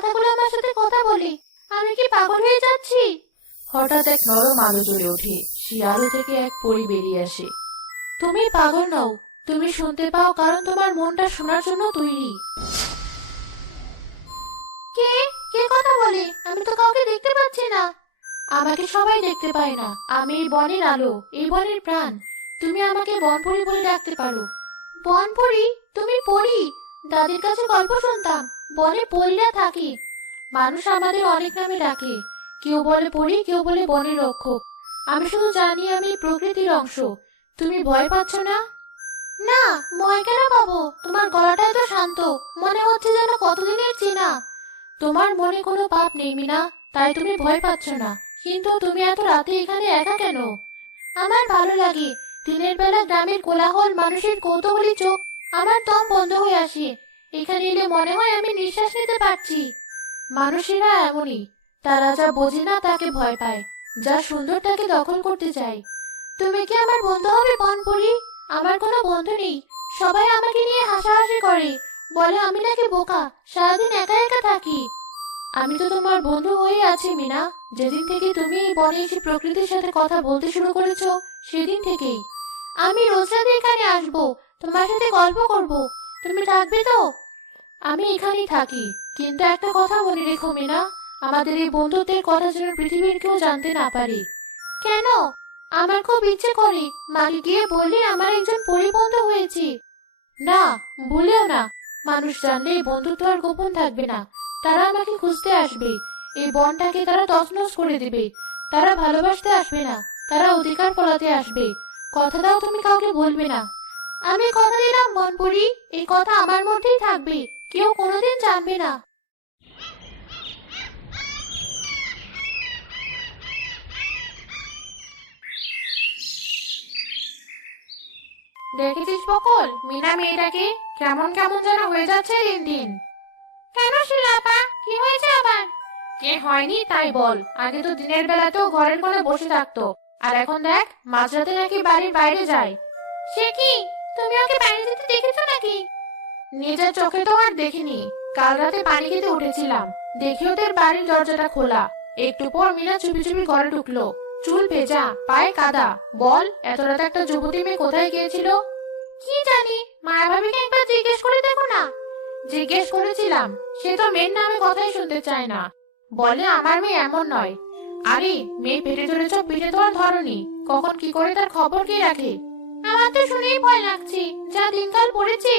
মাথাগুলো আমার সাথে কথা বলে। আমি কি পাগল হয়ে যাচ্ছি? হঠাৎ এক নরম আলো জ্বলে ওঠে। সেই আলো থেকে এক পরী বেরিয়ে আসে। তুমি পাগল নও, তুমি শুনতে পাও কারণ তোমার মনটা শোনার জন্য তৈরি। কে কে কথা বলে? আমি তো কাউকে দেখতে পাচ্ছি না। আমাকে সবাই দেখতে পায় না, আমি এই বনের আলো, এই বনের প্রাণ। তুমি আমাকে বনপরি বলে ডাকতে পারো। বনপরি? তুমি পরি? দাদির কাছে গল্প শুনতাম, বনে পরীরা থাকে। মানুষ আমাদের অনেক নামে ডাকে, কেউ বলে পরি, কেউ বলে বনের রক্ষক। আমি শুধু জানি আমি প্রকৃতির অংশ। তুমি ভয় পাচ্ছ না? না, ভয় কেন পাবো? তোমার গলাটা এত শান্ত, মনে হচ্ছে যেন কতদিনের চেনা। তোমার মনে কোনো পাপ নেই মিনা, তাই তুমি ভয় পাচ্ছ না। কিন্তু তুমি এত রাতে এখানে একা কেন? আমার ভালো লাগে। দিনের বেলা গ্রামের কোলাহল, মানুষের কৌতূহলী চোখ, আমার দম বন্ধ হয়ে আসে। এখানে এলে মনে হয় আমি নিঃশ্বাস নিতে পারছি। মানুষেরা এমনই, তারা যা বোঝে না তাকে ভয় পায়, যা সুন্দর তাকে দখল করতে চায়। তুমি কি আমার বন্ধু হবে বনপুরি? আমার কোনো বন্ধু নেই, সবাই আমাকে নিয়ে হাসাহাসি করে, বলে আমি নাকি বোকা, সারাদিন একা একা থাকি। আমি তো তোমার বন্ধু হয়ে আছি মিনা। যেদিন থেকে তুমি এই বনে এসে প্রকৃতির সাথে কথা বলতে শুরু করেছো, সেদিন থেকেই। আমি রোজ রাতে এখানে আসবো, তোমার সাথে গল্প করব। তুমি থাকবে তো? আমি এখানেই থাকি, কিন্তু একটা কথা মনে রেখো মিনা, আমাদের এই বন্ধুত্বের কথা যেন পৃথিবীর কেউ জানতে না পারে। কেন? আমার খুব ইচ্ছে করে মাকে গিয়ে বললে আমার একজন পরিবন্ধু হয়েছে। না, ভুলেও না। মানুষ জানলে এই বন্ধুত্ব আর গোপন থাকবে না। তারা আমাকে খুঁজতে আসবে, এই বনটাকে তারা তছনছ করে দিবে। তারা ভালোবাসতে আসবে না, তারা অধিকার ফলাতে আসবে। কথা দাও তুমি কাউকে বলবে না। আমি কথা দিলাম বনপুরি, এই কথা আমার মধ্যেই থাকবে, কেউ কোনোদিন জানবে না। দেখেছিস বকল, মিনা মেয়েটাকে কেমন কেমন যেন হয়ে যাচ্ছে দিন দিন। কেন শিলাপা, কি হয়েছে আবার? কে হয়নি তাই বল। আগে তো দিনের বেলাতেও ঘরের কোণে বসে থাকতো, আর এখন দেখ মাঝরাতে নাকি বাড়ির বাইরে যায়। সে কি? তুমি ওকে বাইরে যেতে দেখেছো নাকি? নিজের চোখে তো আর দেখিনি। কাল রাতে পানি খেতে উঠেছিলাম, দেখি ওদের বাড়ির দরজাটা খোলা। একটু পর মিনা চুপি চুপি ঘরে ঢুকলো, চুল ভেজা, পায়ে কাদা। বল, এত রাতে একটা যুবতী মেয়ে কোথায় গিয়েছিল? কি জানি, মায়া ভাবিকে একবার জিজ্ঞেস করে দেখো না। জিজ্ঞেস করেছিলাম, সে তো মেয়ের নামে কথাই শুনতে চায় না। বলে আমার মেয়ে এমন নয়। আরে, মেয়ে পেটে ধরেছ, পিঠে তো আর ধরনি, কখন কি করে তার খবর কে রাখে? আমার তো শুনেই ভয় লাগছে, যা দিনকাল পড়েছে।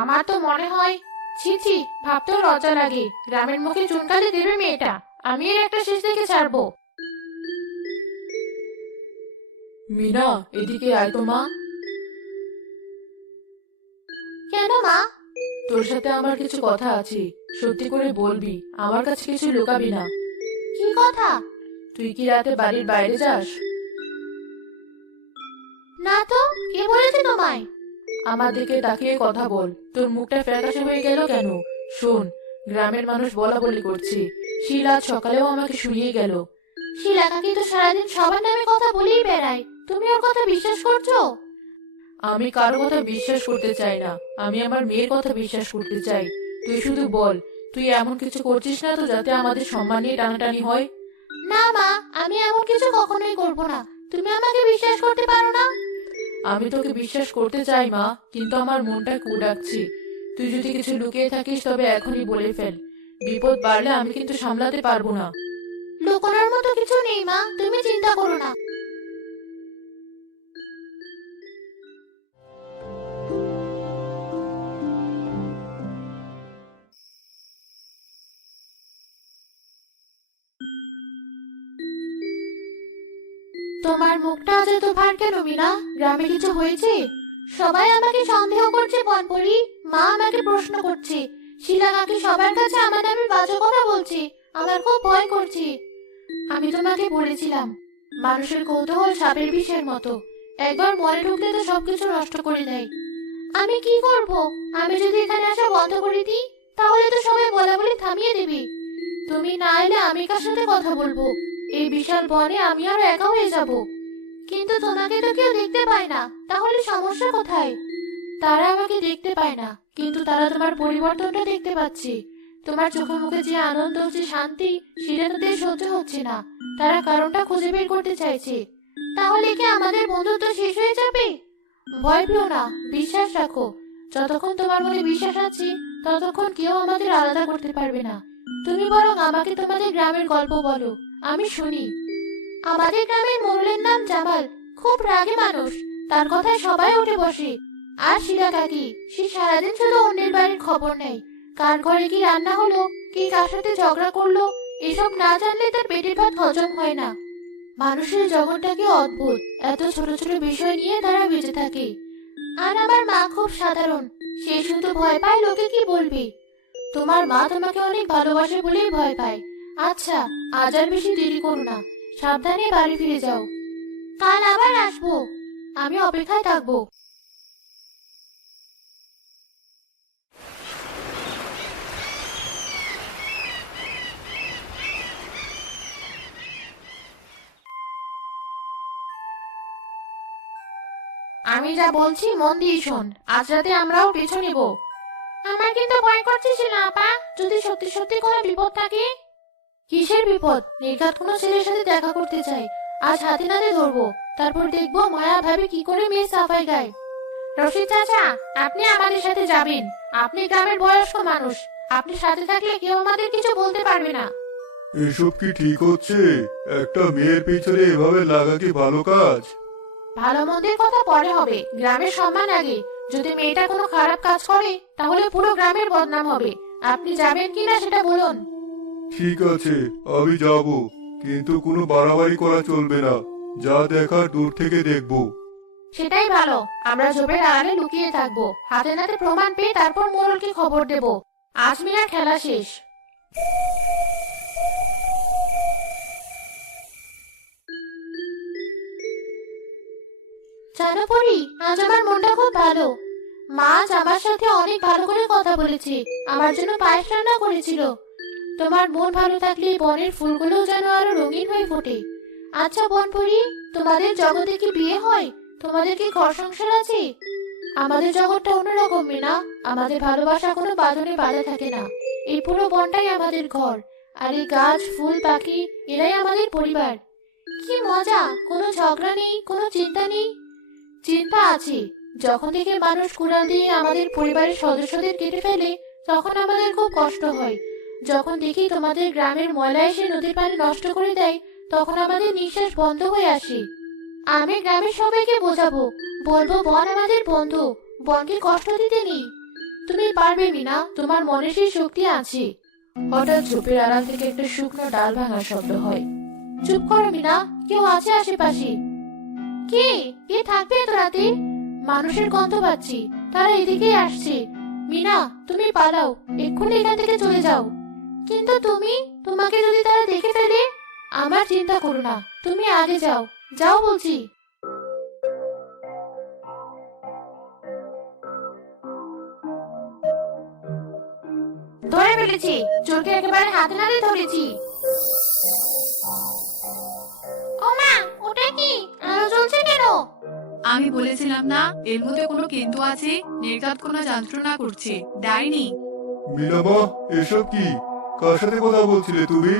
আমার তো মনে হয়, ছি ছি, ভাবতেও লজ্জা লাগে। গ্রামের মুখে চুনকালি দেবে মেয়েটা, আমি এর একটা শেষ দেখে ছাড়বো। মিনা, এদিকে আয় তো মা। কেন মা? তোর সাথে আমার কিছু কথা আছে, সত্যি করে বলবি, আমার কাছে কিছু লুকাবি না। কি কথা? তুই কি রাতে বাড়ির বাইরে যাস? না তো, কে বলেছে তোমায়? আমার দিকে তাকিয়ে কথা বল, তোর মুখটা ফ্যাকাশে হয়ে গেল কেন? শোন, গ্রামের মানুষ বলা বলি করছে, শিলা আজ সকালেও আমাকে শুনিয়ে গেল। শিলা কাকি তো সারাদিন সবার নামে কথা বলেই বেড়ায়, তুমি ওর কথা বিশ্বাস করছো? আমি কারো কথা বিশ্বাস করতে চাই না, আমি আমার মেয়ের কথা বিশ্বাস করতে চাই। তুই শুধু বল, তুই এমন কিছু করছিস না তো যাতে আমাদের সম্মান নিয়ে টানাটানি হয়? না মা, আমি এমন কিছু কখনোই করব না। তুমি আমাকে বিশ্বাস করতে পারো না? আমি তোকে বিশ্বাস করতে চাই মা, কিন্তু আমার মনটা কু ডাকছে। তুই যদি কিছু লুকিয়ে থাকিস তবে এখনই বলে ফেল, বিপদ বাড়লে আমি কিন্তু সামলাতে পারবো না। লুকোনোর মতো কিছু নেই মা, তুমি চিন্তা করো না। তোমার মুখটা আজ এত ভার কেন মিনা? গ্রামে কিছু হয়েছে? সবাই আমাকে সন্দেহ করছে বনপরি, মা আমাকে প্রশ্ন করছে, শিলা কাকি সবার কাছে আমার নামে বাজে কথা বলছে। আমার খুব ভয় করছে। আমি তোমাকে বলেছিলাম, মানুষের কৌতূহল সাপের বিষের মতো, একবার মনে ঢুকলে তো সবকিছু নষ্ট করে দেয়। আমি কি করব? আমি যদি এখানে আসা বন্ধ করে দিই, তাহলে তো সবাই বলা বলি থামিয়ে দেবে। তুমি না এলে আমি কার সাথে কথা বলবো? এই বিশাল বনে আমি আরো একা হয়ে যাব। কিন্তু তোমাকে তো কেউ দেখতে পায় না, তাহলে সমস্যা কোথায়? তারা আমাকে দেখতে পায় না, কিন্তু তারা তোমার পরিবর্তনটা দেখতে পাচ্ছে। তোমার চোখে মুখে যে আনন্দ, যে শান্তি, সেটা তাদের সহ্য হচ্ছে না। তারা কারণটা খুঁজে বের করতে চাইছে। তাহলে কি আমাদের বন্ধুত্ব শেষ হয়ে যাবে? ভয় পেও না, বিশ্বাস রাখো। যতক্ষণ তোমার মনে বিশ্বাস আছে, ততক্ষণ কেউ আমাদের আলাদা করতে পারবে না। তুমি বরং আমাকে তোমাদের গ্রামের গল্প বলো, আমি শুনি। আমাদের গ্রামের মোড়লের নাম জামাল। খুব রাগী মানুষ। তার কথায় সবাই উঠে বসে। আর শিলা কাকি, সে সারাদিন শুধু অন্যের বাড়ির খবর নেয়। কার ঘরে কি রান্না হলো, কে কার সাথে ঝগড়া করলো, এসব না জানলে তার পেটের ভাত হজম হয় না। মানুষের জগৎটা কি অদ্ভুত। এত ছোট ছোট বিষয় নিয়ে তারা বেঁচে থাকে। আর আমার মা খুব সাধারণ। সে শুধু ভয় পায় লোকে কি বলবে। তোমার মা তোমাকে অনেক ভালোবাসে বলেই ভয় পায়। আচ্ছা, আজ আর বেশি দেরি করো না। সাবধানে বাড়ি ফিরে যাও। কাল আবার আসবো। আমি অপেক্ষায় থাকবো। আমি যা বলছি মন দিয়ে শোন। আজ রাতে আমরাও পিছু নিব। আমার কিন্তু ভয় করছে শিলা আপা। যদি সত্যি সত্যি কোনো বিপদ থাকে। কিসের বিপদ? নির্ঘাত কোনো ছেলের সাথে দেখা করতে চাই। আজ হাতে নাতে ধরবো। তারপর দেখবো মায়া ভাবে কি করে মেয়ে সাফাই গায়। রশিদ চাচা, আপনি আমাদের সাথে যাবেন। আপনি গ্রামের বয়স্ক মানুষ। আপনি সাথে থাকলে কেউ আমাদের কিছু বলতে পারবে না। এসব কি ঠিক হচ্ছে? একটা মেয়ের পিছনে এভাবে লাগা কি ভালো কাজ? ভালো মন্দের কথা পরে হবে, গ্রামের সম্মান আগে। যদি মেয়েটা কোনো খারাপ কাজ করে, তাহলে পুরো গ্রামের বদনাম হবে। আপনি যাবেন কিনা সেটা বলুন। ঠিক আছে, আমি যাব, কিন্তু কোনো বাড়াবাড়ি করা চলবে না। যা দেখার দূর থেকে দেখবো। সেটাই ভালো। আমরা ঝোপের আড়ালে লুকিয়ে থাকবো। হাতে নাতে প্রমাণ পেয়ে তারপর মোড়লকে খবর দেব। আজ মিনার খেলা শেষ। জানো পরি, আজ আমার মনটা খুব ভালো। মা আজ আমার সাথে অনেক ভালো করে কথা বলেছে। আমার জন্য পায়েস রান্না করেছিল। তোমার মন ভালো থাকলে এই বনের ফুলগুলো যেন আরো রঙিন হয়ে ফোটে। আচ্ছা বনপুরি, তোমাদের জগতে কি বিয়ে হয়? তোমাদের কি ঘর সংসার আছে? আমাদের জগৎটা অন্যরকম মিনা। আমাদের ভালোবাসা কোনো বাঁধনে বাঁধা থাকে না। এই পুরো বনটাই আমাদের ঘর। আর এই গাছ, ফুল, পাখি, এরাই আমাদের পরিবার। কি মজা! কোনো ঝগড়া নেই, কোনো চিন্তা নেই। চিন্তা আছে। যখন থেকে মানুষ কুড়াল দিয়ে আমাদের পরিবারের সদস্যদের কেটে ফেলে, তখন আমাদের খুব কষ্ট হয়। যখন দেখি তোমাদের গ্রামের ময়লা এসে নদীর পানি নষ্ট করে দেয়, তখন আমাদের নিঃশ্বাস বন্ধ হয়ে আসে। আমি গ্রামের সবাইকে বোঝাবো, বলবো বন আমাদের বন্ধু, বনকে কষ্ট দিতে নেই। তুমি পারবে মিনা, তোমার মনে সেই শক্তি আছে। হঠাৎ ঝোপের আড়াল থেকে একটা শুকনো ডাল ভাঙার শব্দ হয়। চুপ করো মিনা, কেউ আছে আশেপাশে। কে? কে থাকবে এত রাতে? মানুষের গন্ধ পাচ্ছি, তারা এদিকেই আসছে। মিনা, তুমি পালাও, এক্ষুনি এখান থেকে চলে যাও। কিন্তু তুমি, তোমাকে যদি তারা দেখে ফেলে? আমার চিন্তা করো না, তুমি আগে যাও, যাও বলছি। ধরে ফেলেছি, চোরকে একেবারে হাতে নাতে ধরেছি। ওমা, ওটা কি? আলো জ্বলছে কেন? আমি বলেছিলাম না এর মধ্যে কোনো কিন্তু আছে, নির্ঘাত কোনো যন্ত্রণা করছে, ডাইনি। মিনামা, এসব কি? কার সাথে কথা বলছিলে তুমি?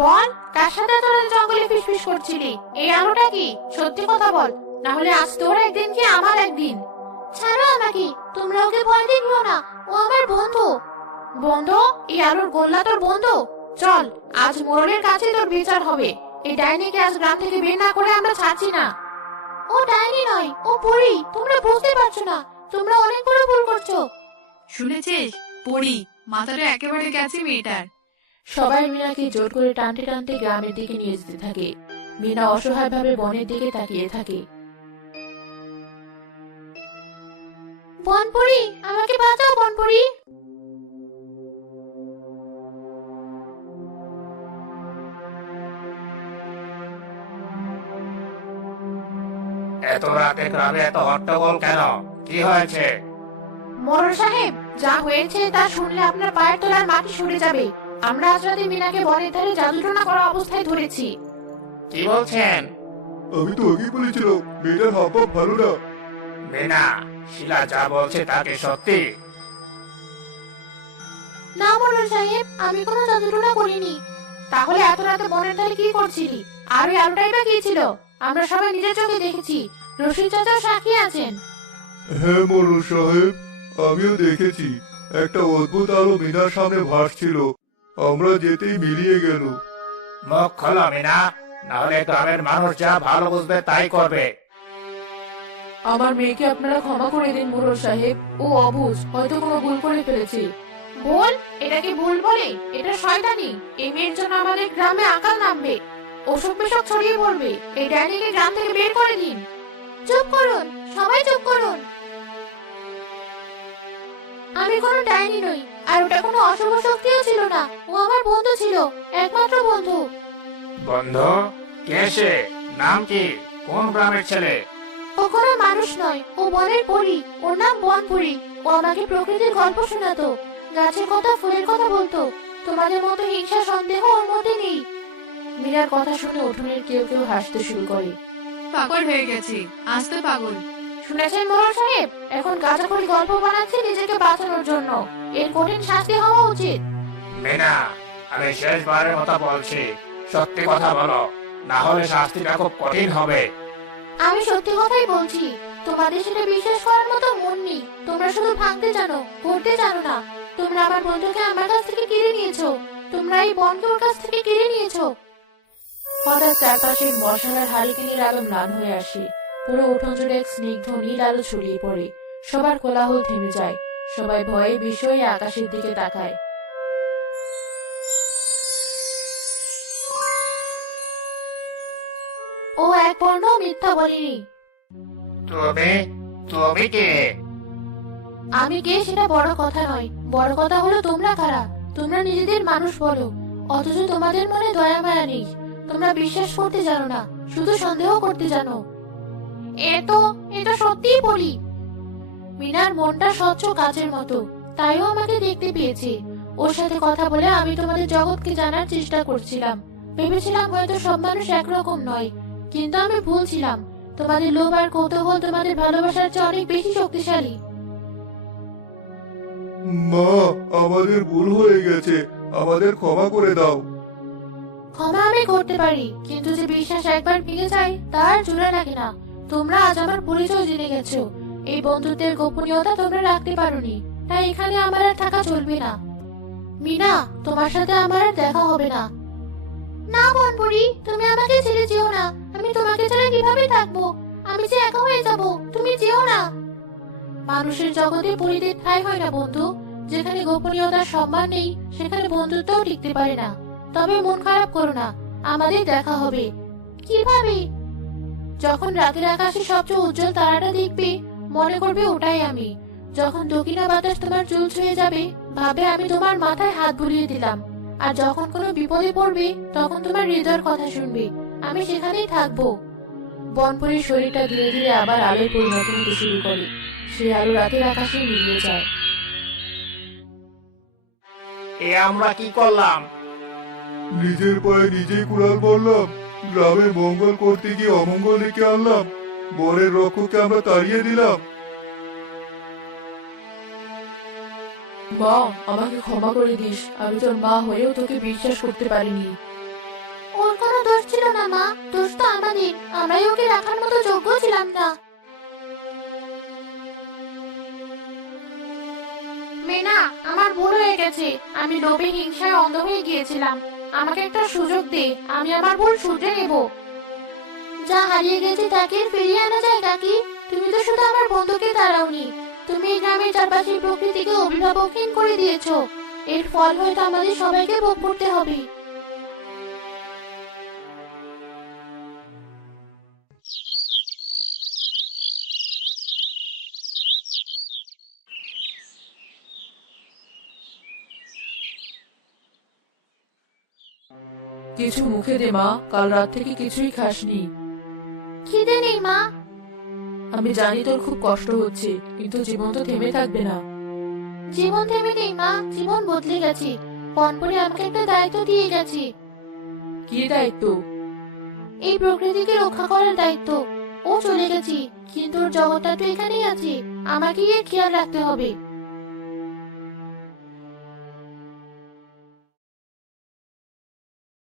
বল, কার সাথে তোরা জঙ্গলে ফিসফিস করছিলি? এই আলোটা কি? সত্যি কথা বল, না হলে আজ তোর একদিন কি আমার একদিন। ছাড়ো আমাকে, তোমরা ওকে ভয় দেখিও না, ও আমার বন্ধু। বন্ধু? এই আলোর গোল্লা তোর বন্ধু? চল, আজ মোড়লের কাছে তোর বিচার হবে। এই ডাইনিকে আজ গ্রাম থেকে বের না করে আমরা ছাড়ছি না। ও ডাইনি নয়, ও পরী। তোমরা বুঝতে পারছো না, তোমরা অনেক বড় ভুল করছো। শুনেছিস? পড়ি, মাথাটা একেবারে গেছে মেয়েটার। সবাই মিনাকে জোর করে টানতে টানতে গ্রামের দিকে নিয়ে যেতে থাকে। মিনা অসহায়ভাবে বনের দিকে তাকিয়ে থাকে। বনপুরি, আমাকে বাঁচাও বনপুরি। এত রাতে গ্রামে এত হট্টগোল কেন? কি হয়েছে? মোড়ল সাহেব, যা হয়েছে তা শুনলে আপনার পায়ের তলার মাটি সরে যাবে। আমরা আজ রাতে মিনাকে বনের ধারে জাদুটোনা করা অবস্থায় ধরেছি। কি বলছেন? আমি তো আগেই বলেছিলাম মেয়েটার হাব ভাব ভালো না। মিনা, শিলা যা বলছে তাকে সত্যি? না মোড়ল সাহেব, আমি কোনো জাদুটোনা করিনি। তাহলে এত রাতে বনের ধারে কি করছিলি? আর ওই আলোটাই বা কি ছিল? আমরা সবাই নিজের চোখে দেখেছি, রশিদ চাচা সাক্ষী আছেন। হ্যাঁ মোড়ল সাহেব, আমিও দেখেছি। একটা অদ্ভুত আলো মিনার সামনে ভাসছিল, আমরা যেতেই মিলিয়ে গেল। মুখ খোলো মিনা, নাহলে গ্রামের মানুষ যা ভালো বুঝবে তাই করবে। আমার মেয়েকে আপনারা ক্ষমা করে দিন মোড়ল সাহেব, ও অবুঝ, হয়তো কোনো ভুল করে ফেলেছে। ভুল? এটা কি ভুল বলে? এটা শয়তানি। এই মেয়ের জন্য আমাদের গ্রামে আকাল নামবে, অসুখ বিসুখ ছড়িয়ে পড়বে। এই ডাইনিকে গ্রাম থেকে বের করে দিন। চুপ করুন, সবাই চুপ করুন। আমি কোনো ডাইনি নই, আর ওটা কোনো অশুভ শক্তিও ছিল না। ও আমার বন্ধু ছিল, একমাত্র বন্ধু। বন্ধু? কে সে? নাম কি? কোন গ্রামের ছেলে? ও কোনো মানুষ নয়, ও বনের পরী। ওর নাম বনপুরী। ও আমাকে প্রকৃতির গল্প শোনাতো, গাছের কথা, ফুলের কথা বলতো। তোমাদের মতো হিংসা সন্দেহ ওর মধ্যে নেই। মীরার কথা শুনে উঠোনের কেউ কেউ হাসতে শুরু করে। পাগল হয়ে গেছে, আস্তে পাগল। শুনেছেন মোড়ল সাহেব? এখন গাঁজাখড়ি গল্প বানাচ্ছে নিজেকে বাঁচানোর জন্য। এর কঠিন শাস্তি হওয়া উচিত। মিনা, আমি শেষবারের মতো বলছি, সত্যি কথা বলো, না হলে শাস্তিটা খুব কঠিন হবে। আমি সত্যি কথাই বলছি। তোমাদের সেটা বিশ্বাস করার মতো মন নেই। তোমরা শুধু ভাঙতে জানো, করতে জানো না। তোমরা আমার বন্ধুকে আমার কাছ থেকে কেড়ে নিয়েছো। তোমরা এই বনকে ওর কাছ থেকে কেড়ে নিয়েছো। হঠাৎ চারপাশের মশালার হারিকেনের আলো ম্লান হয়ে আসে। পুরো উঠোন জুড়ে এক স্নিগ্ধ নীল আলো ছড়িয়ে পড়ে। সবার কোলাহল থেমে যায়। সবাই ভয়ে বিস্ময়ে আকাশের দিকে তাকায়। ও এক বর্ণ মিথ্যা বলিনি। তুমি তুমি কে? আমি কে সেটা বড় কথা নয়, বড় কথা হলো তোমরা কারা। তোমরা নিজেদের মানুষ বলো, অথচ তোমাদের মনে দয়া মায়া নেই। তোমরা বিশ্বাস করতে জানো না, শুধু সন্দেহ করতে জানো। এ তো সত্যিই বলি। মিনার মনটা স্বচ্ছ কাচের মতো, তাইও আমাকে দেখতে পেয়েছে। ওর সাথে কথা বলে আমি তোমাদের জগৎকে জানার চেষ্টা করছিলাম। ভেবেছিলাম হয়তো সব মানুষ একরকম নয়, কিন্তু আমি ভুল ছিলাম। তোমাদের লোভ আর কৌতূহল তোমাদের ভালোবাসার চেয়ে অনেক বেশি শক্তিশালী। মা, আমাদের ভুল হয়ে গেছে, আমাদের ক্ষমা করে দাও। ক্ষমা আমি করতে পারি, কিন্তু যে বিশ্বাস একবার ভেঙে যায় তার জোড়া লাগে না। তোমরা আজ আমার পরিচয় জেনে গেছো। এই বন্ধুত্বের গোপনীয়তা তোমরা রাখতে পারোনি, তাই এখানে আমার আর থাকা চলবে না। মিনা, তোমার সাথে আমার আর দেখা হবে না। না বনপুরি, তুমি আমাকে ছেড়ে যেও না। আমি তোমাকে ছাড়া কিভাবে থাকবো? আমি যে একা হয়ে যাব, তুমি যেও না। মানুষের জগতে পরিদের ঠাঁই হয় না বন্ধু। যেখানে গোপনীয়তার সম্মান নেই, সেখানে বন্ধুত্বও টিকতে পারে না। তবে মন খারাপ করো না, আমাদের দেখা হবে। কিভাবে? যখন রাতের আকাশে সবচেয়ে উজ্জ্বল তারাটা দেখবে, মনে করবে ওটাই আমি। যখন দক্ষিণা বাতাস তোমার চুল ছুঁয়ে যাবে, ভাবে আমি তোমার মাথায় হাত বুলিয়ে দিলাম। আর যখন কোনো বিপদে পড়বে, তখন তোমার হৃদয়ের কথা শুনবে। আমি সেখানেই থাকবো। বনপুরীর শরীরটা ধীরে ধীরে আবার আলোয় পরিণত হতে শুরু করে। সে আলো রাতের আকাশে মিলিয়ে যায়। এ আমরা কি করলাম? নিজের পায়ে নিজেই কুড়াল করলাম। গ্রামের মঙ্গল করতে গিয়ে অমঙ্গল ডেকে আনলাম। বনের রক্ষককে আমরা তাড়িয়ে দিলাম। মা, আমাকে ক্ষমা করে দিস। আমি তোর মা হয়েও তোকে বিশ্বাস করতে পারিনি। ওর কোনো দোষ ছিল না মা, দোষ তো আমাদের। আমরাই ওকে রাখার মতো যোগ্য ছিলাম না। মেনা, আমার ভুল হয়ে গেছে। আমি লোভে হিংসায় অন্ধ হয়ে গিয়েছিলাম। আমাকে একটা সুযোগ দে, আমি আমার ভুল শুধরে নেব। যা হারিয়ে গেছে তাকে আর ফিরিয়ে আনা যায় কাকি? তুমি তো শুধু আমার বন্ধুকে তাড়াওনি, তুমি এই গ্রামের চারপাশের প্রকৃতিকে অভিভাবকহীন করে দিয়েছো। এর ফল হয়তো আমাদের সবাইকে ভোগ করতে হবে। কিছু মুখে দে মা, কাল রাত থেকে কিছুই খাসনি। খিদে নেই মা। আমি জানি তোর খুব কষ্ট হচ্ছে, কিন্তু জীবন তো থেমে থাকবে না। জীবন থেমে নেই মা, জীবন বদলে গেছে। বনপুরে আমাকে একটা দায়িত্ব দিয়ে গেছে। কি দায়িত্ব? এই প্রকৃতিকে রক্ষা করার দায়িত্ব। ও চলে গেছে, কিন্তু ওর জগৎটা তো এখানেই আছে। আমাকে এর খেয়াল রাখতে হবে।